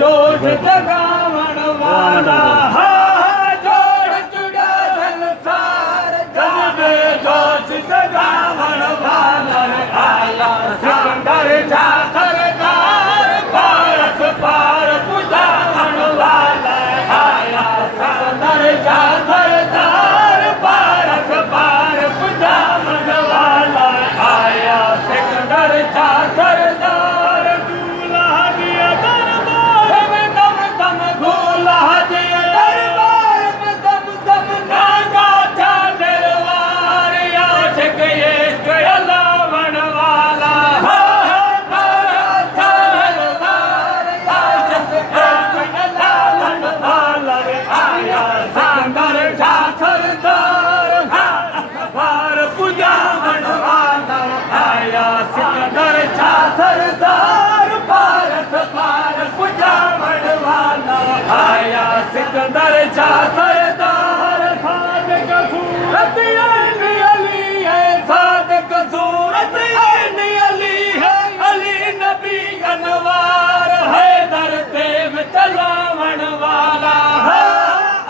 जोश जगावण वाला हा जोड़ चुड़ा संसार जगदे जोश जगावण वाला आया सिकंदर जाखरदार पारस पार पुजावण वाला आया सिकंदर जाखरदार पारस पार पुजावण वाला आया सिकंदर जाखरदार दूल्हा दिया दरबार में दम दम दूल्हा दिया दरबार में दम दम नागा था दरबार याचक ये लावण वाला हा था दरबार याचक ये लावण वाला आया सिकंदर जाखरदार पार पुजावण वाला आया सिकंदर जाखरदार पारस पार पुजावण वाला आया सिकंदर जाखरदार सादक सूरत ऐन अली है सादक सूरत ऐन अली है अली नबी अनवार है दर देव चलावण वाला है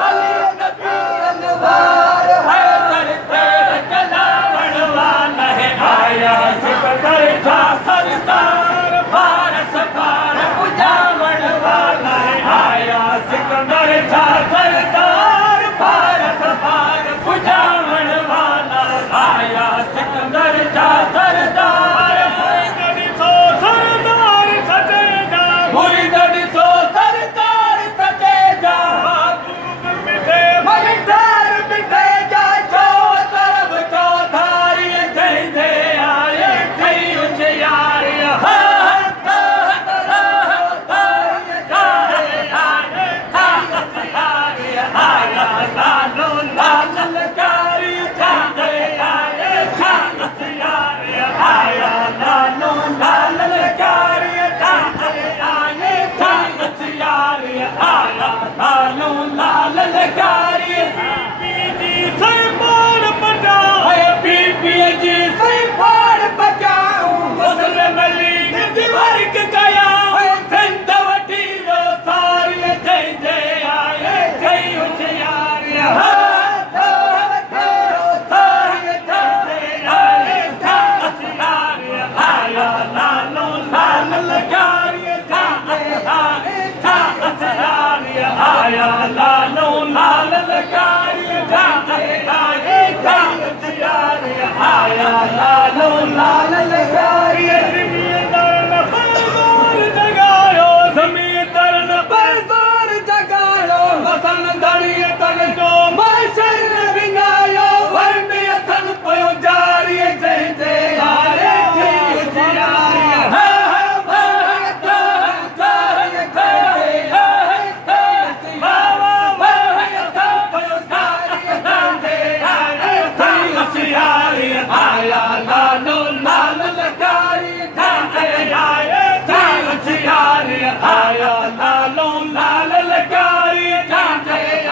अली नबी अनवार है दर देव चलावण वाला है आया सिकंदर जाखरदार पारस पार पुजावण वाला है आया सिकंदर जाखरदार पारस पार पुजावण वाला आया सिकंदर जाखरदार मुरीदड़ी सो सरदार सतेजा मुरीदड़ी सो सरदार सतेजा महबूब मिटे मगदार मिटे जा जो तरफ चौधारी जय जय आए जय उजियार हा आया लालो लाल लकारी जय आए आया लालो लाल लकारी जय आए आया लालो लाल लकारी बीबी जी से पार बजाओ बीबी जी से पार बजाओ मुस्लिम लीग दीवार के गया सिंधवटी रो सारी जय जय आए जय उजियार आया लालो लाल लकारी आया लालो लाल लकारी आया लालो लाल लकारी जगायो जमीन दर्द पैसार जगायो वसन दड़िए तन जो मैशर विंगायो वर्णिय तन पयो जारी जय जय आए जय उजियार आया लालो लाल लकारी आए जय उजियार आया लालो लाल लकारी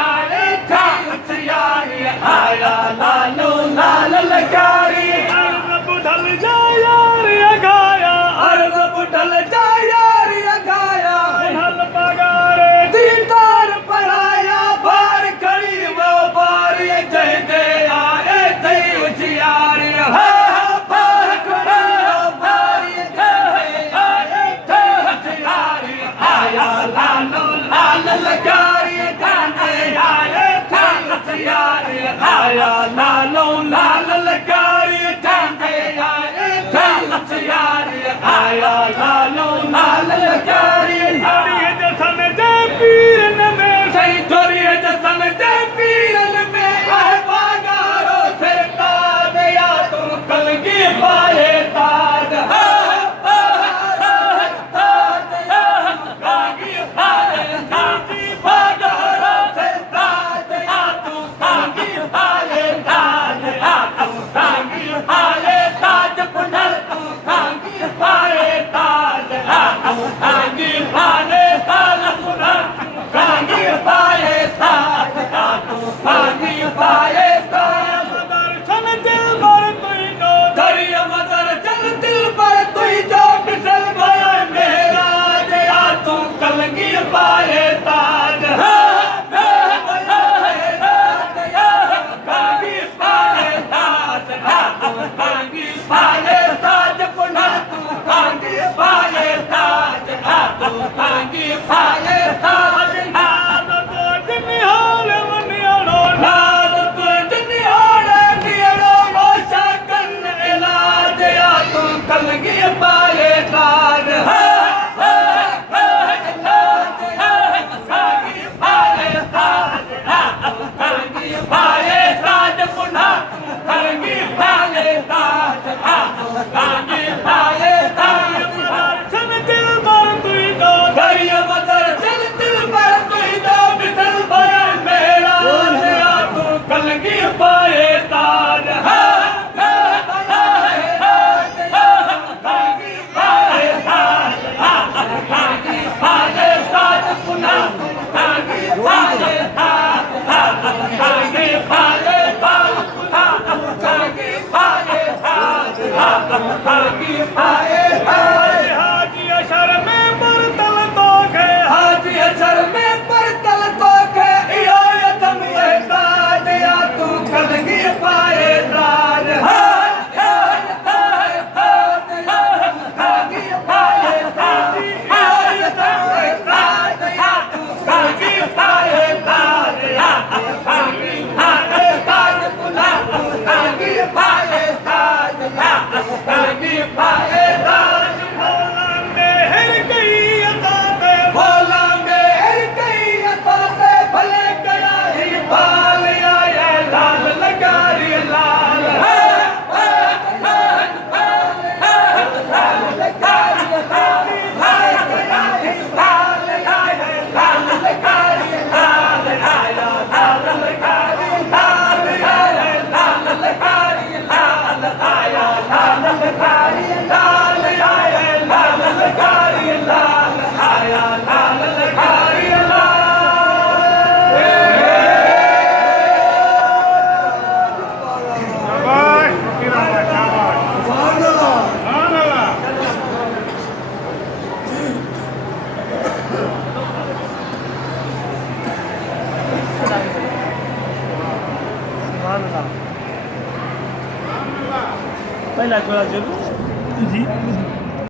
आए जय उजियार आया लालो लाल लकारी अर्ज़ बुढ़ल जा यार गाया अर्ज़ बुढ़ल जा यार गाया बुढ़ल पगारे दीदार पढ़ाया बार खड़ी वो बार जय जय आए जय उजियार आया लालो लाल लकारी आए जय उजियार आया लालो लाल लकारी आए जय उजियार आया लालो लाल लकारी धोरिए जसन जय पीरन में सही धोरिए जसन जय पीरन में आए बागारो सिर ताज या तुम कल की पाए ताज ताज की पाए ताज नाद तो जनिहाल वनियाड़ो नाद तो जनिहाल नियड़ो मोशा कन इलाज या तू कलगी पाए ताज पाए ताज पुन्हा कलगी पाए ताज कलगी पाए ताज चल दिल भर तुई दो दरिया मदर चल दिल भर तुई दो बिसल भर मेरा या तू कलगी पाए ताज पाए ताज पुन्हा कलगी पाए कलगी पाए ताज पुन्हा कलगी पाए ताज कलगी पाए हाजी अशर में बरतल तो के हाजी अशर में बरतल तो के यो यतम ये ताज या तू कलगी पाए ताज कलगी पाए ताज यो यतम ये ताज या तू कलगी पाए ताज कलगी पाए ताज पुन्हा कलगी पाए ताज कलगी पाए ताज भोला मेहर गई अता पे भोला मेहर गई अता पे भले गया ही बाल आया लाल लगारी लाल पहला जोड़ा जरूर जी